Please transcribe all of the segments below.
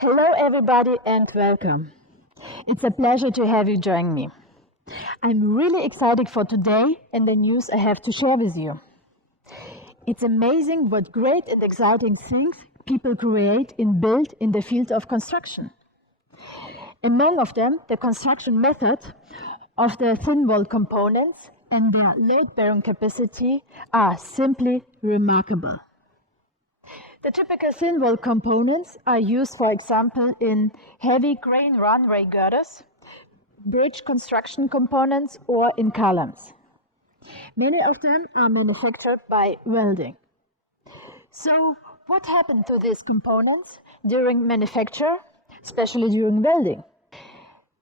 Hello everybody and welcome. It's a pleasure to have you join me. I'm really excited for today and the news I have to share with you. It's amazing what great and exciting things people create and build in the field of construction. Among of them, the construction method of the thin-walled components and their load-bearing capacity are simply remarkable. The typical thin-wall components are used, for example, in heavy crane runway girders, bridge construction components, or in columns. Many of them are manufactured by welding. So, what happened to these components during manufacture, especially during welding?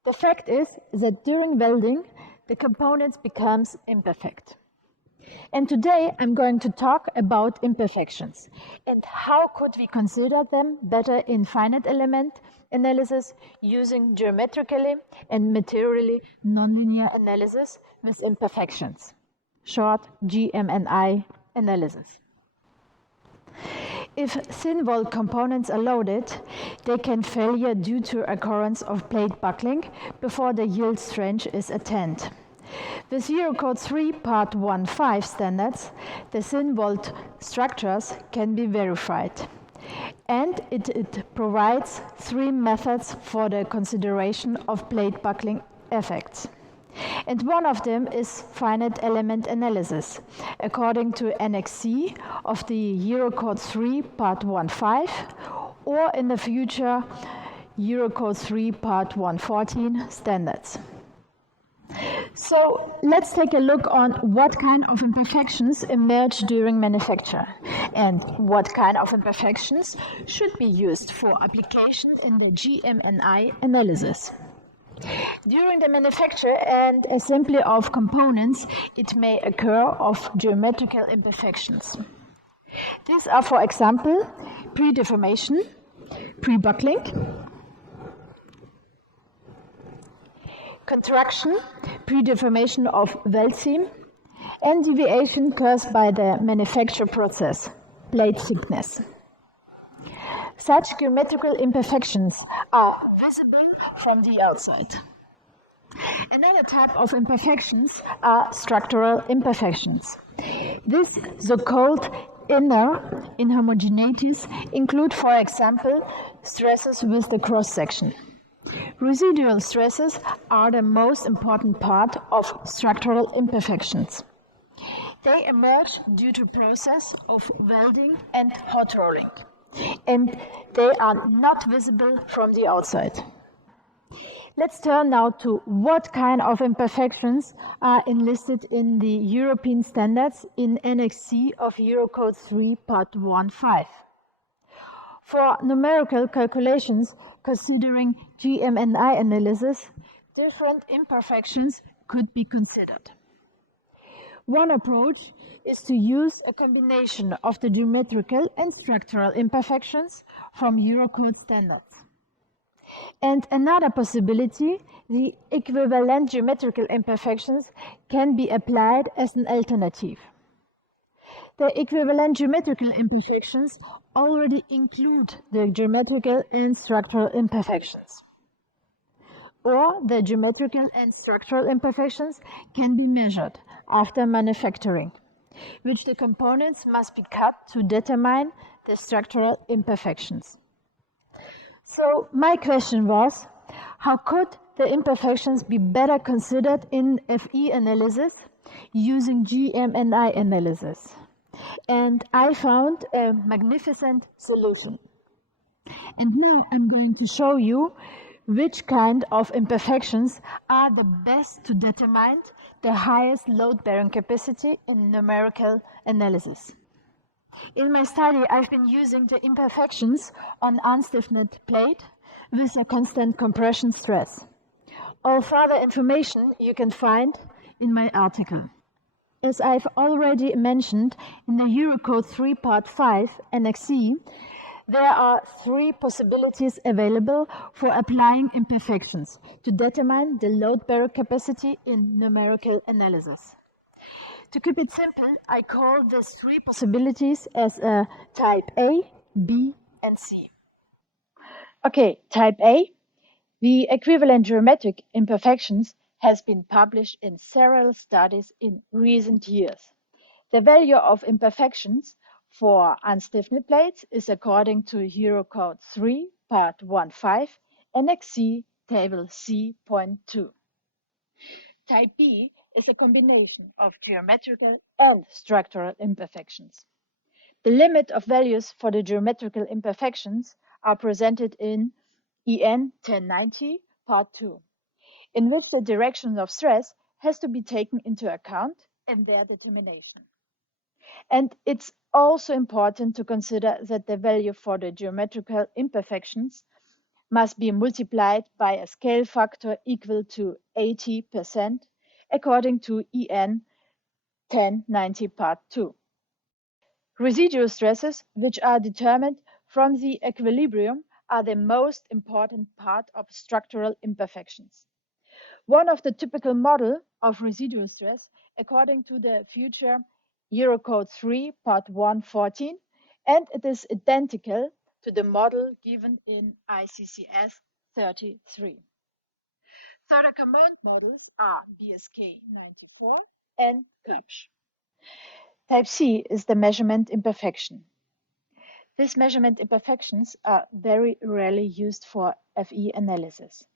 The fact is that during welding, the components become imperfect. And today I'm going to talk about imperfections and how could we consider them better in finite element analysis using geometrically and materially nonlinear analysis with imperfections, short GMNI analysis. If thin-walled components are loaded, they can failure due to occurrence of plate buckling before the yield strength is attained. With Eurocode 3 Part 1.5 standards, the thin-walled structures can be verified. And it provides three methods for the consideration of plate buckling effects. And one of them is finite element analysis, according to Annex C of the Eurocode 3 Part 1.5, or in the future Eurocode 3 Part 1.14 standards. So let's take a look on what kind of imperfections emerge during manufacture and what kind of imperfections should be used for application in the GMNI analysis. During the manufacture and assembly of components, it may occur of geometrical imperfections. These are, for example, pre-deformation, pre-buckling, contraction, pre-deformation of weld seam, and deviation caused by the manufacture process, plate thickness. Such geometrical imperfections are visible from the outside. Another type of imperfections are structural imperfections. These so-called inner inhomogeneities include, for example, stresses with the cross-section. Residual stresses are the most important part of structural imperfections. They emerge due to process of welding and hot rolling, and they are not visible from the outside. Let's turn now to what kind of imperfections are enlisted in the European standards in Annex C of Eurocode 3 Part 1.5. For numerical calculations considering GMNI analysis, different imperfections could be considered. One approach is to use a combination of the geometrical and structural imperfections from Eurocode standards. And another possibility, the equivalent geometrical imperfections can be applied as an alternative. The equivalent geometrical imperfections already include the geometrical and structural imperfections. Or the geometrical and structural imperfections can be measured after manufacturing, which the components must be cut to determine the structural imperfections. So my question was, how could the imperfections be better considered in FE analysis using GMNI analysis? And I found a magnificent solution. And now I'm going to show you which kind of imperfections are the best to determine the highest load-bearing capacity in numerical analysis. In my study, I've been using the imperfections on unstiffened plate with a constant compression stress. All further information you can find in my article. As I've already mentioned, in the Eurocode 3 Part 5 Annex C, there are three possibilities available for applying imperfections to determine the load-bearing capacity in numerical analysis. To keep it simple, I call these three possibilities as a type A, B, and C. Okay, type A. The equivalent geometric imperfections has been published in several studies in recent years. The value of imperfections for unstiffened plates is according to Eurocode 3, Part 1.5, Annex C, Table C.2. Type B is a combination of geometrical and structural imperfections. The limit of values for the geometrical imperfections are presented in EN 1090, Part 2, in which the direction of stress has to be taken into account in their determination. And it's also important to consider that the value for the geometrical imperfections must be multiplied by a scale factor equal to 80% according to EN 1090 Part 2. Residual stresses, which are determined from the equilibrium, are the most important part of structural imperfections. One of the typical model of residual stress according to the future Eurocode 3, Part 114, and it is identical to the model given in ICCS 33. Further command models are BSK 94 and CUPS. Type C is the measurement imperfection. These measurement imperfections are very rarely used for FE analysis,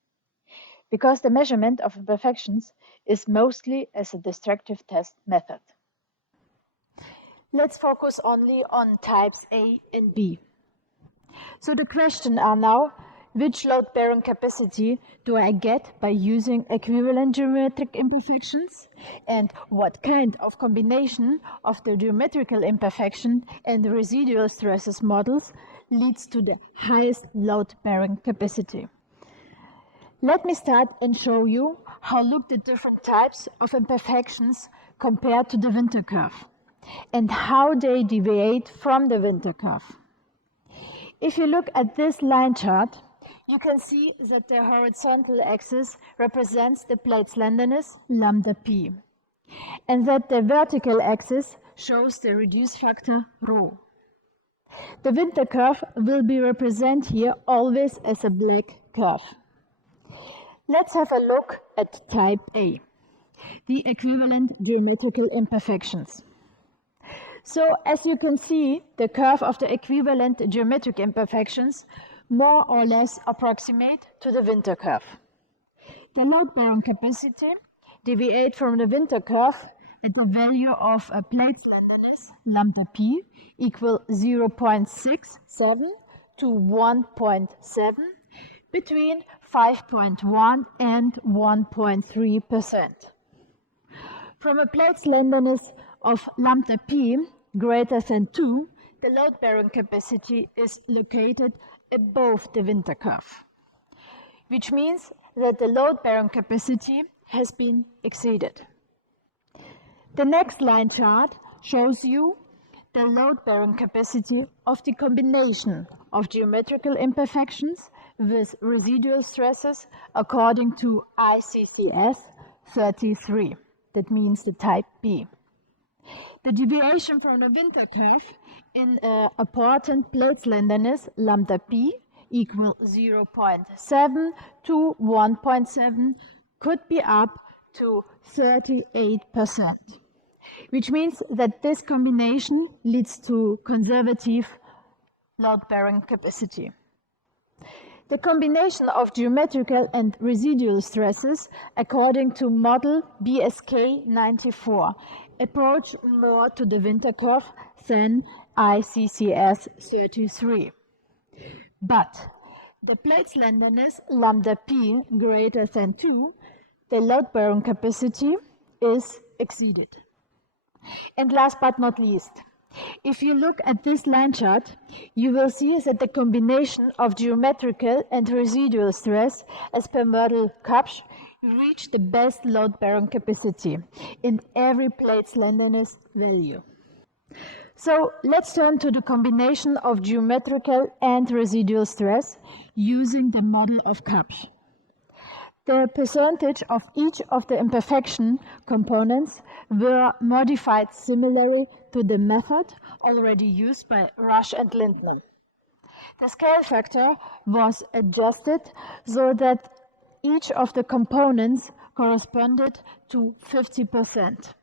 because the measurement of imperfections is mostly as a destructive test method. Let's focus only on types A and B. So the question are now, which load-bearing capacity do I get by using equivalent geometric imperfections? And what kind of combination of the geometrical imperfection and the residual stresses models leads to the highest load-bearing capacity? Let me start and show you how look the different types of imperfections compared to the winter curve and how they deviate from the winter curve. If you look at this line chart, you can see that the horizontal axis represents the plate slenderness, lambda p, and that the vertical axis shows the reduced factor, rho. The winter curve will be represented here always as a black curve. Let's have a look at type A, the equivalent geometrical imperfections. So as you can see, the curve of the equivalent geometric imperfections more or less approximate to the winter curve. The load-bearing capacity deviates from the winter curve at the value of a plate slenderness, lambda p, equal 0.67 to 1.7, between 5.1 and 1.3%. From a plate slenderness of lambda p greater than 2, the load-bearing capacity is located above the winter curve, which means that the load-bearing capacity has been exceeded. The next line chart shows you the load-bearing capacity of the combination of geometrical imperfections with residual stresses according to ICCS 33. That means the type B. The deviation from the winter curve in apparent plate slenderness lambda p equal 0.7 to 1.7 could be up to 38%, which means that this combination leads to conservative load-bearing capacity. The combination of geometrical and residual stresses according to model BSK 94 approach more to the winter curve than ICCS 33. But the plate slenderness lambda p greater than 2, the load-bearing capacity is exceeded. And last but not least, if you look at this line chart, you will see that the combination of geometrical and residual stress as per model CUPS reach the best load-bearing capacity in every plate slenderness value. So let's turn to the combination of geometrical and residual stress using the model of CUPS. The percentage of each of the imperfection components were modified similarly to the method already used by Rush and Lindner. The scale factor was adjusted so that each of the components corresponded to 50%.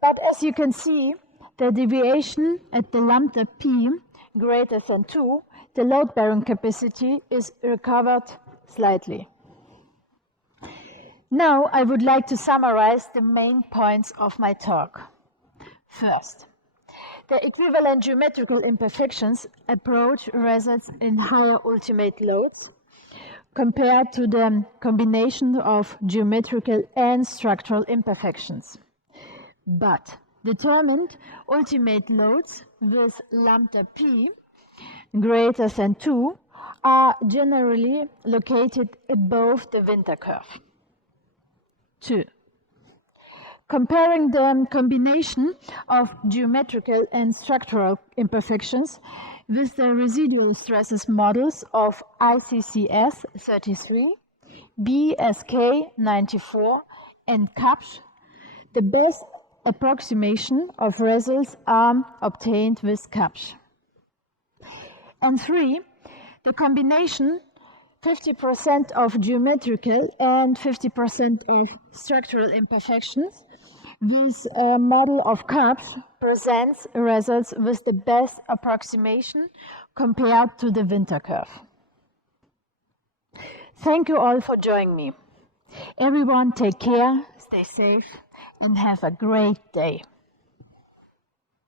But as you can see, the deviation at the lambda p greater than 2, the load-bearing capacity is recovered slightly. Now I would like to summarize the main points of my talk. First, the equivalent geometrical imperfections approach results in higher ultimate loads compared to the combination of geometrical and structural imperfections. But determined ultimate loads with lambda p greater than 2 are generally located above the winter curve. 2. Comparing the combination of geometrical and structural imperfections with the residual stresses models of ICCS 33, BSK 94, and CAPS, the best approximation of results are obtained with CAPS. And 3, the combination 50% of geometrical and 50% of structural imperfections with a model of CAPS presents results with the best approximation compared to the winter curve. Thank you all for joining me. Everyone take care, stay safe, and have a great day.